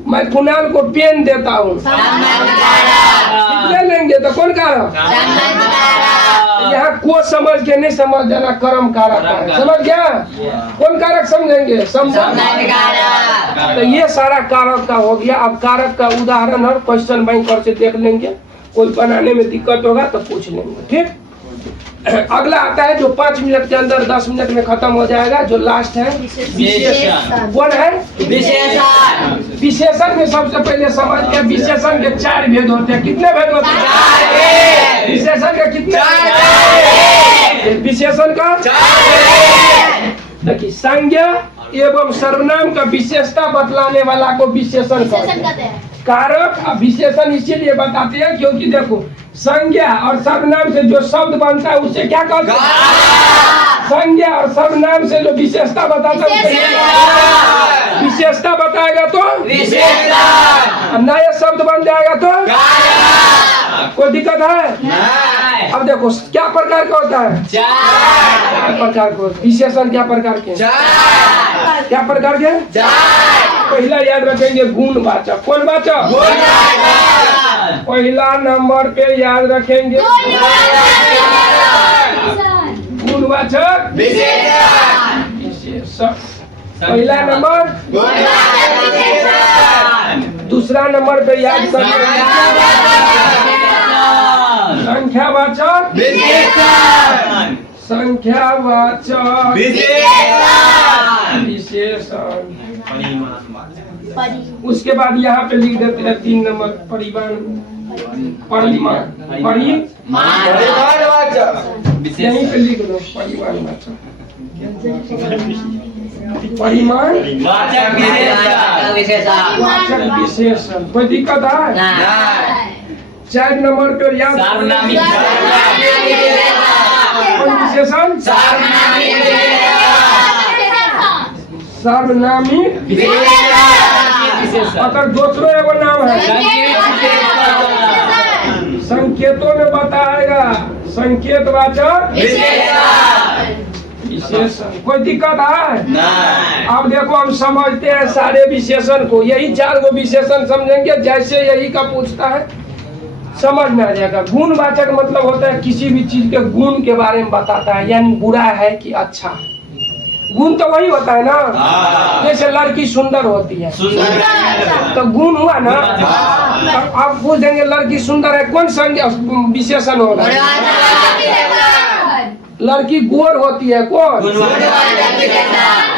मैं कुणाल को पेन देता हूँ, ले लेंगे तो कौन कारक? यहाँ को समझ के नहीं समझ जाना, कर्म कारक है। समझ गया? कौन कारक समझेंगे? तो ये सारा कारक का हो गया। अब कारक का उदाहरण और क्वेश्चन बैंक से देख लेंगे, कोई बनाने में दिक्कत होगा तो पूछ लेंगे। ठीक, अगला आता है जो 5 मिनट के अंदर 10 मिनट में खत्म हो जाएगा, जो लास्ट है विशेषण। कौन है? विशेषण। विशेषण में सबसे पहले समझते हैं विशेषण के 4 भेद होते हैं। कितने भेद होते हैं? विशेषण के कितने? विशेषण का देखिए, संज्ञा एवं सर्वनाम का विशेषता बतलाने वाला को विशेषण कहते हैं। कारक विशेषण इसीलिए बताते हैं क्योंकि देखो संज्ञा और सर्वनाम से जो शब्द बनता है उसे क्या कहते हैं? संज्ञा और सर्वनाम से जो विशेषता बताता है उसे विशेषता बताएगा तो नया शब्द बन जाएगा तो कोई दिक्कत है? अब देखो क्या प्रकार का होता है? 4 प्रकार का। विशेषण क्या प्रकार के? क्या प्रकार के? पहला याद रखेंगे गुणवाचक। कौन वाचक? पहला नंबर पे याद रखेंगे गुणवाचक विशेषण। पहला नंबर। दूसरा नंबर पे याद करेंगे संख्यावाचक संख्यावाचक विशेषण। उसके बाद यहाँ पे लिख देते हैं 3 नंबर परिमाण। परिमाण यहीं पे लिख लो परिमाणवाचक। परिमाण वाचक विशेषण। कोई दिक्कत है? 4 नंबर पे याद विशेषण सर्वनामी अगर दूसरो एगो नाम है संकेतों में बताएगा संकेतवाचक विशेषण। कोई दिक्कत है? अब देखो हम समझते हैं सारे विशेषण को, यही 4 गो विशेषण समझेंगे। जैसे यही का पूछता है समझ में आ जाएगा। गुणवाचक मतलब होता है किसी भी चीज के गुण के बारे में बताता है, यानी बुरा है कि अच्छा है। गुण तो वही होता है ना, जैसे लड़की सुंदर होती है तो गुण हुआ ना। तो आप पूछ देंगे लड़की सुंदर है, कौन संज्ञा विशेषण होगा? लड़की गोर होती है, कौन?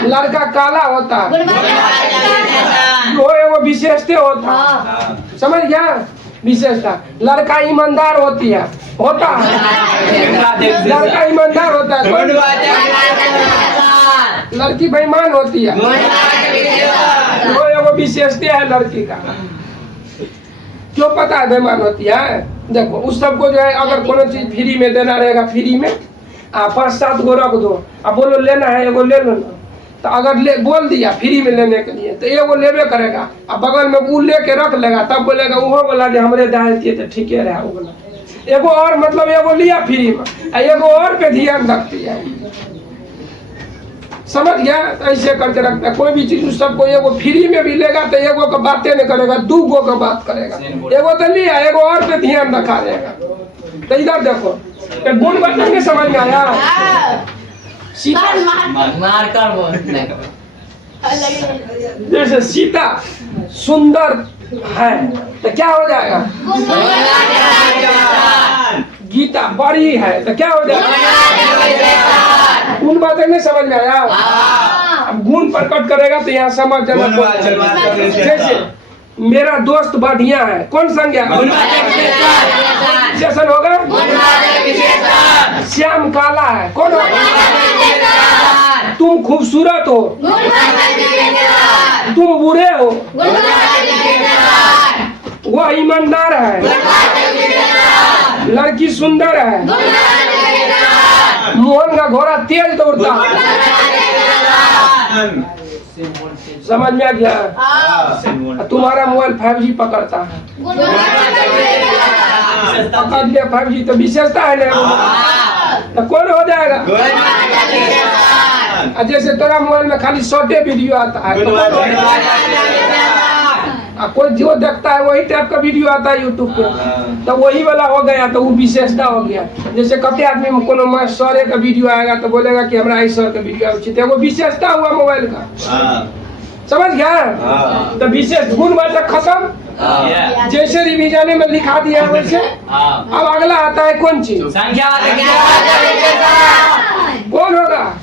लड़का काला होता है, वो विशेषता होता। समझ गया? विशेषता। लड़का ईमानदार होती है, होता है, लड़का ईमानदार होता है। लड़की बेईमान होती है, वो विशेषता है लड़की का। क्यों पता है बेईमान होती है? देखो उस सबको जो है अगर कोनो चीज फ्री में देना रहेगा, फ्री में 5-7 गो रख दो, अब बोलो लेना है एगो ले लो ना, तो अगर ले बोल दिया फ्री में लेने के लिए तो एगो लेबे करेगा, अब बगल में वो लेके रख लेगा, तब बोलेगा वो बोला जो हमरे दायती तो ठीक है रहा वो बोला। एगो और मतलब एगो लिया फ्री में, एगो और पे ध्यान रखती है, समझ गया? ऐसे करके रखता है। कोई भी चीज सबको एगो फ्री में भी लेगा तो एगो का बातें नहीं करेगा, दू गो का बात करेगा। एगो तो लिया, एगो और पे ध्यान रखा जाएगा। तो इधर देखो गुण बचन के समझ में आया। सीता मार कर बोल जैसे सीता सुंदर है तो क्या हो जाएगा? गीता बड़ी है तो क्या हो जाएगा? गुण बातें नहीं समझ में आया। अब गुण प्रकट करेगा तो यहाँ समझ जाना। जैसे मेरा दोस्त बढ़िया है, कौन संज्ञा? विशेषण होगा। श्याम काला है, कौन होगा? तुम खूबसूरत हो, तुम बुरे हो, वह ईमानदार है, लड़की सुंदर है, मोहन का घोड़ा तेज दौड़ता है। समझ में आ गया? तुम्हारा मोबाइल 5G पकड़ता है, पकड़ लिया 5G तो विशेषता है ना, तो कौन हो जाएगा? जैसे तेरा मोबाइल में खाली शॉर्टे वीडियो आता है तो कोई जो देखता है वही टाइप का वीडियो आता है यूट्यूब पे, तो वही वाला हो गया तो वो विशेषता हो गया। जैसे कते आदमी में कोनो सर का वीडियो आएगा तो बोलेगा कि हमरा आई सर का वीडियो उचित है, वो विशेषता हुआ मोबाइल का। समझ गया? तो विशेष गुणवाचक खत्म। जैसे रिविजन में लिखा दिया वैसे। अब अगला आता है कौन चीज? कौन होगा?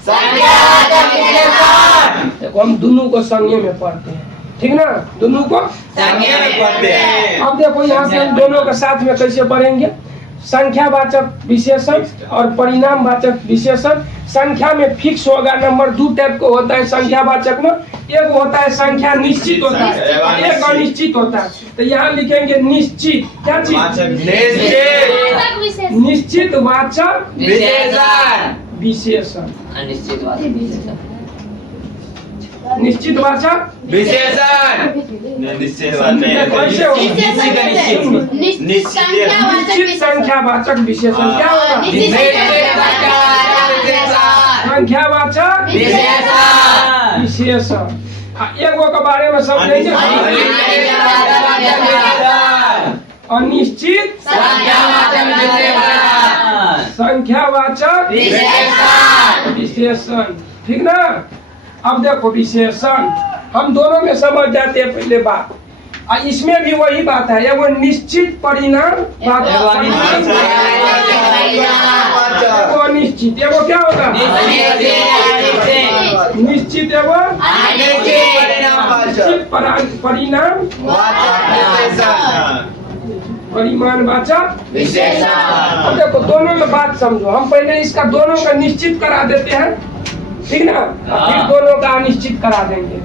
देखो हम दोनों को संज्ञा में पढ़ते हैं, ठीक ना? दोनों को संज्ञा में पढ़ते हैं। अब देखो यहाँ से हम दोनों के साथ में कैसे पढ़ेंगे? संख्यावाचक विशेषण और परिणामवाचक विशेषण। संख्या में फिक्स होगा नंबर, दो टाइप को होता है संख्यावाचक में। एक होता है संख्या निश्चित होता है और एक अनिश्चित होता है। तो यहाँ लिखेंगे निश्चित। क्या चीज? निश्चित वाचक विशेषण। निश्चित वाचक विशेषण। कैसे होगा? निश्चित संख्यावाचक विशेषण क्या होगा? संख्यावाचक विशेषण। एगो के बारे में समझेंगे। अनिश्चित संख्यावाचक विशेषण, ठीक ना? अब देखो विशेषण हम दोनों में समझ जाते हैं पहले बात, और इसमें भी वही बात है। वो निश्चित परिणाम, वो अनिश्चित। वो क्या होगा? निश्चित एवं निश्चित परिणाम परिमाणवाचक विशेषण। अब देखो दोनों में बात समझो। हम पहले इसका दोनों का निश्चित करा देते हैं, ठीक ना? फिर दोनों का अनिश्चित करा देंगे।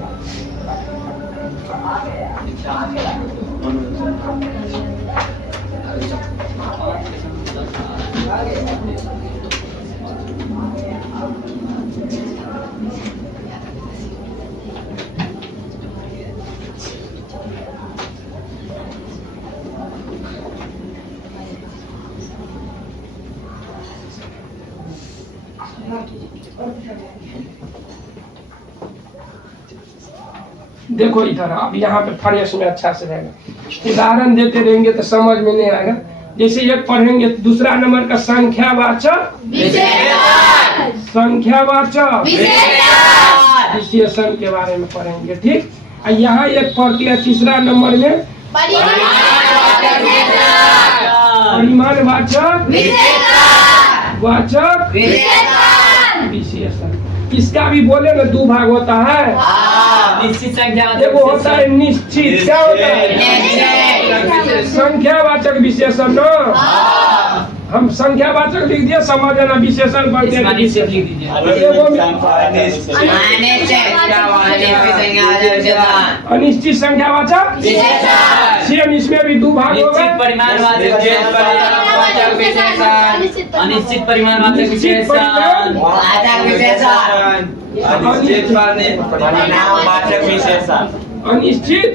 देखो इधर, अब यहाँ पे फ्रेश में अच्छा से रहेगा। उदाहरण देते रहेंगे तो समझ में नहीं आएगा। जैसे एक पढ़ेंगे दूसरा नंबर का संख्यावाचक संख्यावाचक विशेषण के बारे में पढ़ेंगे, ठीक? यहाँ एक पढ़ती है तीसरा नंबर में परिमाणवाचक वाचक विशेषण। इसका भी बोले ना दो भाग होता है। निश्चित संख्या देखो होता है निश्चित। क्या होता है? संख्यावाचक विशेषण न। हम संख्यावाचक लिख दिया, समझ जाना विशेषण पढ़ते हैं। अनिश्चित संख्यावाचक सेम, इसमें भी दो भाग होगा। विशेषण अनिश्चित परिमाणवाचक निश्चित विशेषण परिमाण वाचक विशेषण अनिश्चित परिमाणवाचक विशेषण अनिश्चित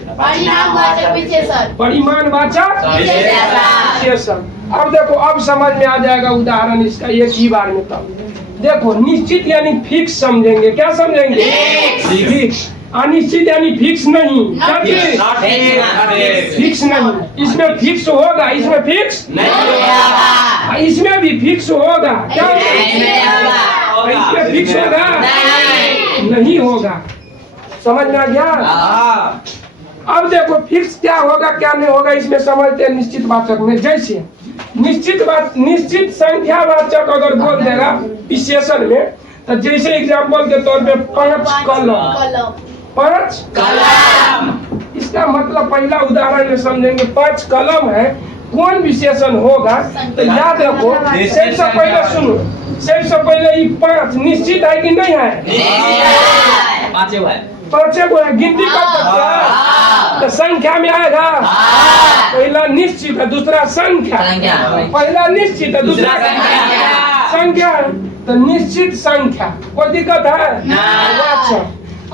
परिमाणवाचक विशेषण। अब देखो, अब समझ में आ जाएगा उदाहरण इसका एक ही बार में। तब देखो, निश्चित यानी फिक्स समझेंगे। क्या समझेंगे? फिक्स। अनिश्चित यानी फिक्स नहीं। क्या चीज? फिक्स नहीं। इसमें फिक्स होगा, इसमें फिक्स नहीं, इसमें भी फिक्स होगा। क्या होगा? इसमें फिक्स होगा नहीं होगा। समझ में आ गया? अब देखो, फिक्स क्या होगा क्या नहीं होगा इसमें समझते हैं निश्चित वाचक में। जैसे निश्चित संख्यावाचक अगर बोल देगा विशेषण में, तो जैसे एग्जाम्पल के तौर पे 5 कलम। 5 कलम, इसका मतलब पहला उदाहरण में समझेंगे। 5 कलम है, कौन विशेषण होगा? तो याद रखो, सबसे पहले सुनो, सबसे पहले ये 5 निश्चित है कि नहीं है? पांचों है। 5 को है, गिनती कर सकते हैं तो संख्या में आएगा। पहला निश्चित है, दूसरा संख्या। पहला निश्चित है, दूसरा संख्या। तो निश्चित संख्या, कोई दिक्कत है? अच्छा,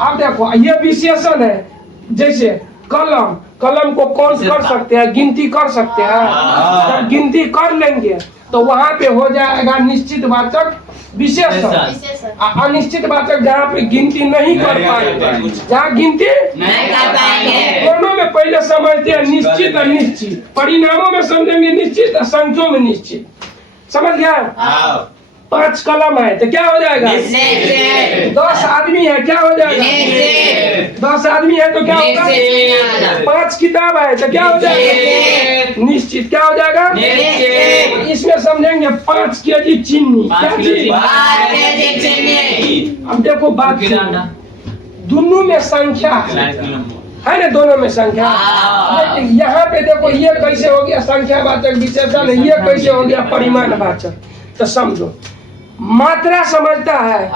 अब देखो, ये विशेषण है। जैसे कलम, कलम को कौन कर सकते हैं? गिनती कर सकते हैं। जब गिनती कर लेंगे तो वहां पे हो जाएगा निश्चित वाचक विशेषण। अनिश्चित वाचक जहाँ पे गिनती नहीं कर पाएंगे, जहाँ गिनती नहीं कर पाएंगे। दोनों में पहले समझते हैं निश्चित और निश्चित। परिणामों में समझेंगे निश्चित और संख्याओं में निश्चित। समझ गया? 5 कलम है तो क्या हो जाएगा? 10 आदमी है, क्या हो जाएगा? 10 आदमी है तो क्या होगा? 5 किताब है तो क्या हो जाएगा? निश्चित। क्या हो जाएगा? इसमें समझेंगे 5 केजी चीनी। क्या चीज? अब देखो बात, दोनों में संख्या है ना, दोनों में संख्या। लेकिन यहाँ पे देखो, ये कैसे हो गया संख्यावाचक विशेषण, ये कैसे हो गया परिमाणवाचक? तो समझो, मात्रा समझता है,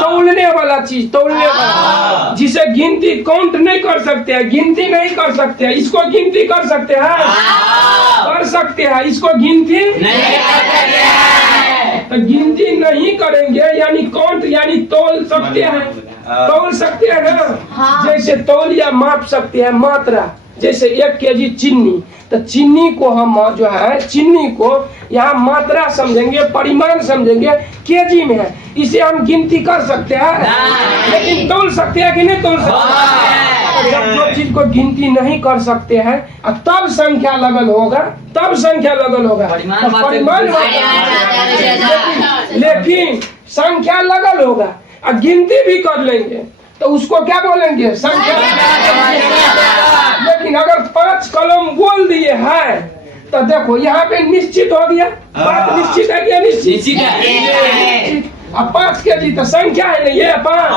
तौलने वाला चीज, तौलने वाला, जिसे गिनती काउंट नहीं कर सकते हैं, गिनती नहीं कर सकते हैं। इसको गिनती कर सकते हैं? कर सकते हैं। इसको गिनती नहीं कर सकते हैं। तो गिनती नहीं करेंगे यानी काउंट, यानी तौल सकते हैं। तौल सकते हैं ना, जैसे तौल या माप सकते हैं मात्रा। जैसे 1 केजी चीनी, तो चीनी को हम जो है, चीनी को यहाँ मात्रा समझेंगे, परिमाण समझेंगे, केजी में है। इसे हम गिनती कर सकते हैं, लेकिन तौल सकते हैं कि नहीं तौल सकते? जब जो चीज को गिनती नहीं कर सकते हैं, तब संख्या लगल होगा, तब संख्या लगल होगा। परिमाण, लेकिन संख्या लगल होगा और गिनती भी कर लेंगे तो उसको क्या बोलेंगे? संख्या। लेकिन अगर 5 कलम बोल दिए है तो देखो, यहाँ पे निश्चित हो गया। बात निश्चित है क्या? निश्चित है। अब 5 केजी तो संख्या है नहीं, ये 5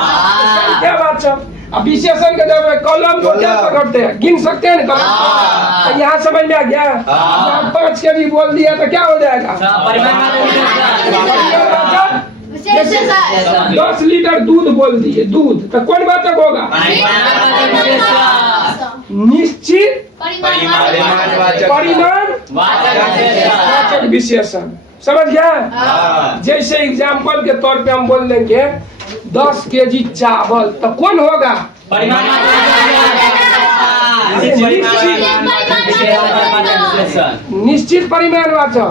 संख्या वाचक। अब विशेषण के जब कलम को क्या पकड़ते हैं? गिन सकते हैं ना कलम। तो यहाँ समझ में आ गया। 5 केजी बोल दिया तो क्या हो जाएगा? 10 लीटर दूध बोल दिए, दूध, तो कौन वाचक होगा? निश्चित परिमाणवाचक विशेषण। समझ गया? जैसे एग्जाम्पल के तौर पे हम बोल देंगे 10 केजी चावल, तो कौन होगा? निश्चित परिमाणवाचक।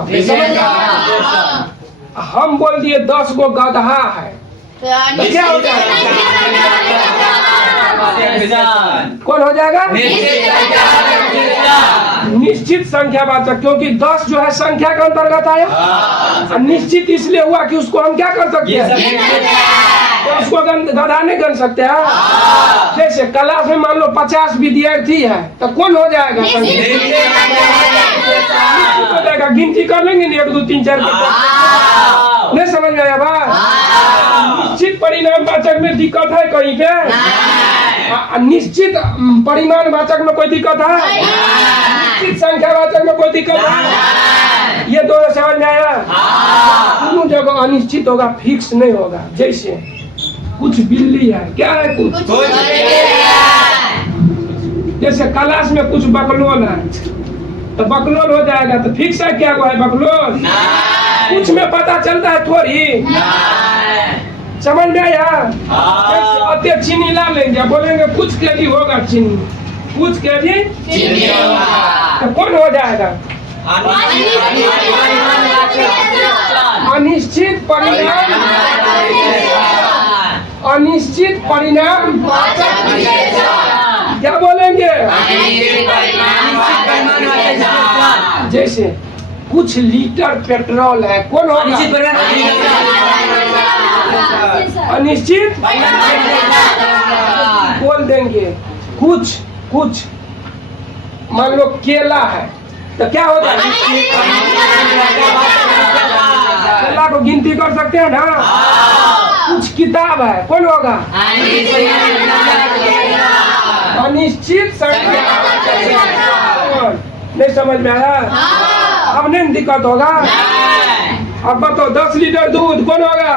हम बोल दिए 10 गो गधा है, तो क्या हो जाएगा? कौन हो जाएगा? निश्चित संख्यावाचक, क्योंकि 10 जो है संख्या के अंतर्गत आया। निश्चित इसलिए हुआ कि उसको हम क्या कर सकते हैं? तो उसको गधा नहीं गन सकते हैं। जैसे क्लास में मान लो 50 विद्यार्थी है, तो कौन हो जाएगा? हो जाएगा, गिनती कर लेंगे 1 2 3 4 नहीं समझ में आया बात? निश्चित परिणामवाचक में दिक्कत है कहीं पे? निश्चित परिमाणवाचक में कोई दिक्कत है? निश्चित संख्यावाचक में कोई दिक्कत है? ये दोनों समझ में आया? दोनों जगह अनिश्चित होगा, फिक्स नहीं होगा। जैसे कुछ बिल्ली है, क्या है? कुछ। जैसे क्लास में कुछ बकलोल है, तो बकलोल हो जाएगा। तो फिक्स है क्या वो है बकलोल? कुछ में पता चलता है थोड़ी, समझ में आया? अत्य चीनी ला लेंगे, बोलेंगे कुछ केजी होगा चीनी, कुछ केजी चीनी होगा। तो कौन हो जाएगा? अनिश्चित परिणाम, अनिश्चित परिणाम क्या बोलेंगे? जैसे कुछ लीटर पेट्रोल है, कौन होगा? अनिश्चित बोल देंगे। कुछ कुछ मान लो केला है तो क्या होगा? केला को गिनती कर सकते हैं ना। कुछ किताब है, कौन होगा? अनिश्चित संख्या। नहीं समझ में आया? अब नहीं दिक्कत होगा। अब बताओ 10 लीटर दूध कौन होगा?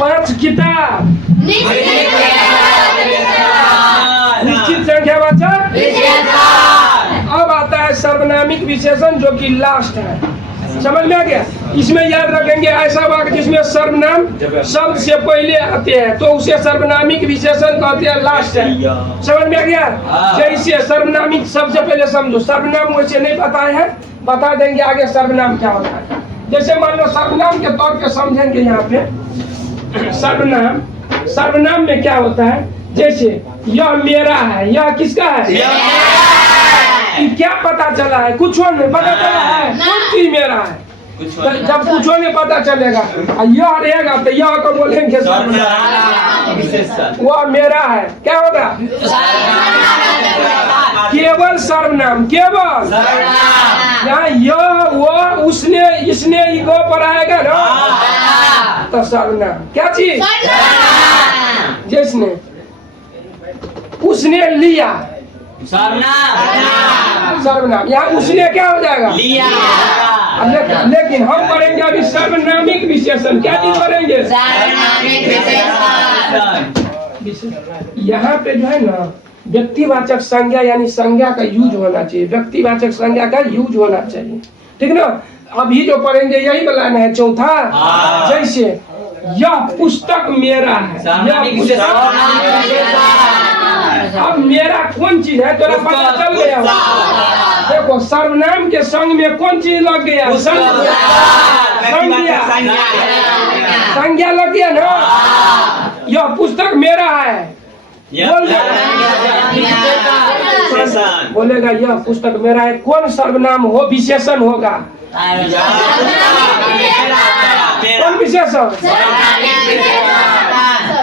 5 किताब। निश्चित संख्या बचा। अब आता है सर्वनामिक विशेषण जो कि लास्ट है। समझ में आ गया? इसमें याद रखेंगे ऐसा वाक्य जिसमें सर्वनाम शब्द से पहले आते हैं तो उसे सर्वनामिक विशेषण कहते हैं, लास्ट है। समझ में आ गया? जैसे सर्वनामिक सबसे पहले समझो, सर्वनाम वैसे नहीं पता है, बता देंगे आगे सर्वनाम क्या होता है। जैसे मान लो सर्वनाम के तौर पे समझेंगे यहाँ पे। सर्वनाम, सर्वनाम में क्या होता है? जैसे यह मेरा है, यह किसका है? क्या पता चला है? कुछ नहीं पता चला है, कौन चीज मेरा है? तो जब कुछ नहीं पता चलेगा यह रहेगा तो यह को बोलेंगे वह मेरा है। क्या होगा? केवल सर्वनाम, केवल यहाँ यह वो उसने इसने इगो पर आएगा ना तो सर्वनाम। क्या चीज? जिसने, उसने लिया, सर्वनाम। यहाँ उसने क्या हो जाएगा? लिया। लेकिन हम करेंगे अभी सर्वनामिक विशेषण। क्या चीज करेंगे? यहाँ पे जो है ना व्यक्तिवाचक संज्ञा यानी संज्ञा का यूज होना चाहिए, व्यक्तिवाचक संज्ञा का यूज होना चाहिए, ठीक ना? अभी जो पढ़ेंगे यही बनाना है चौथा। जैसे यह पुस्तक मेरा है, अब मेरा कौन चीज है तेरा पता चल गया। देखो सर्वनाम के संग में कौन चीज लग गया? संज्ञा, संज्ञा लग गया ना। यह पुस्तक मेरा है, बोलेगा यह पुस्तक मेरा है। कौन सर्वनाम हो विशेषण होगा? कौन विशेषण?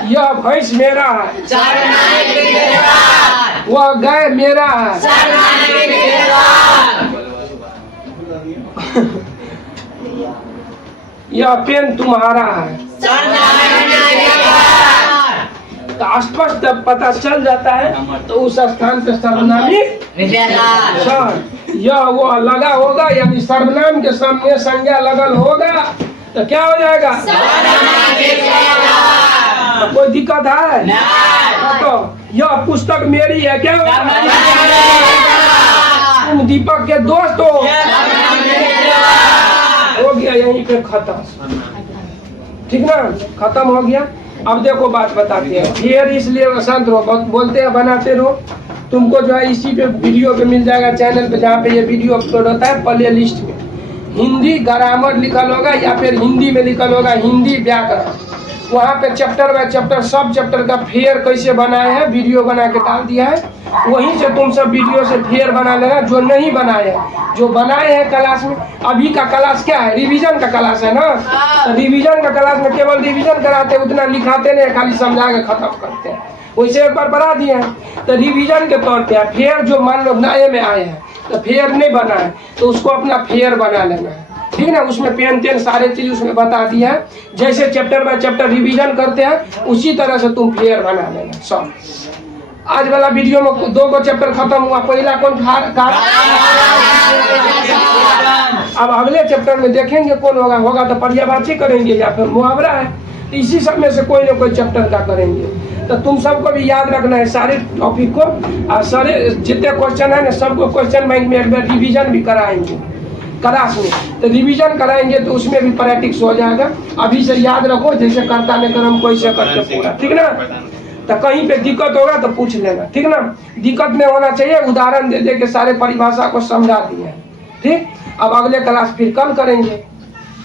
यह भैंस मेरा है, वह गाय मेरा है। यह पेन तुम्हारा है। तो स्पष्ट पता चल जाता है तो उस स्थान पे सर्वनामिक यह वो लगा होगा, यानी सर्वनाम के सामने संज्ञा लगल होगा तो क्या हो जाएगा? तो कोई दिक्कत है? तो यह पुस्तक मेरी है, क्या होगा? तुम दीपक के दोस्त हो गया, यहीं पे खत्म, ठीक ना? खत्म हो गया। अब देखो बात बताते हैं, फिर इसलिए शांत रहो, बोलते हैं बनाते रहो। तुमको जो है इसी पे वीडियो पे मिल जाएगा चैनल पे, जहाँ पे ये वीडियो अपलोड होता है प्ले लिस्ट में हिंदी ग्रामर लिखल होगा या फिर हिंदी में लिखल होगा हिंदी व्याकरण। वहाँ पे चैप्टर बाय चैप्टर सब चैप्टर का फेयर कैसे बनाए हैं वीडियो बना के डाल दिया है। वहीं से तुम सब वीडियो से फेयर बना लेना। जो नहीं बनाए हैं, जो बनाए हैं क्लास में, अभी का क्लास क्या है? रिवीजन का क्लास है ना। तो रिवीजन का क्लास में केवल रिवीजन कराते, उतना लिखाते नहीं, खाली समझा के खत्म करते हैं। वैसे एक बार पढ़ा दिए हैं तो रिवीजन के तौर पे फेयर जो मान लो नए में आए हैं तो फेयर नहीं बना है तो उसको अपना फेयर बना लेना है, ठीक ना? उसमें पेन तेन सारे चीज उसमें बता दिया है। जैसे चैप्टर बाय चैप्टर रिवीजन करते हैं उसी तरह से तुम फेयर बना लेना सब। आज वाला वीडियो में 2 चैप्टर खत्म हुआ। पहला कौन था? अब अगले चैप्टर में देखेंगे कौन होगा। होगा तो पर्यायवाची करेंगे या फिर मुहावरा है। तो इसी सब में से कोई ना कोई चैप्टर का करेंगे। तो तुम सबको भी याद रखना है सारे टॉपिक को, और सारे जितने क्वेश्चन है ना सबको क्वेश्चन बैंक में एक बार रिविजन भी कराएंगे क्लास में। तो रिवीजन कराएंगे तो उसमें भी प्रैक्टिस हो जाएगा। अभी से याद रखो, जैसे कर्ता ने कर्म कोई से करके पूरा, ठीक ना। तो कहीं पे दिक्कत होगा तो पूछ लेना, ठीक ना। दिक्कत नहीं होना चाहिए, उदाहरण दे दे के सारे परिभाषा को समझा दिए, ठीक। अब अगले क्लास फिर कल करेंगे।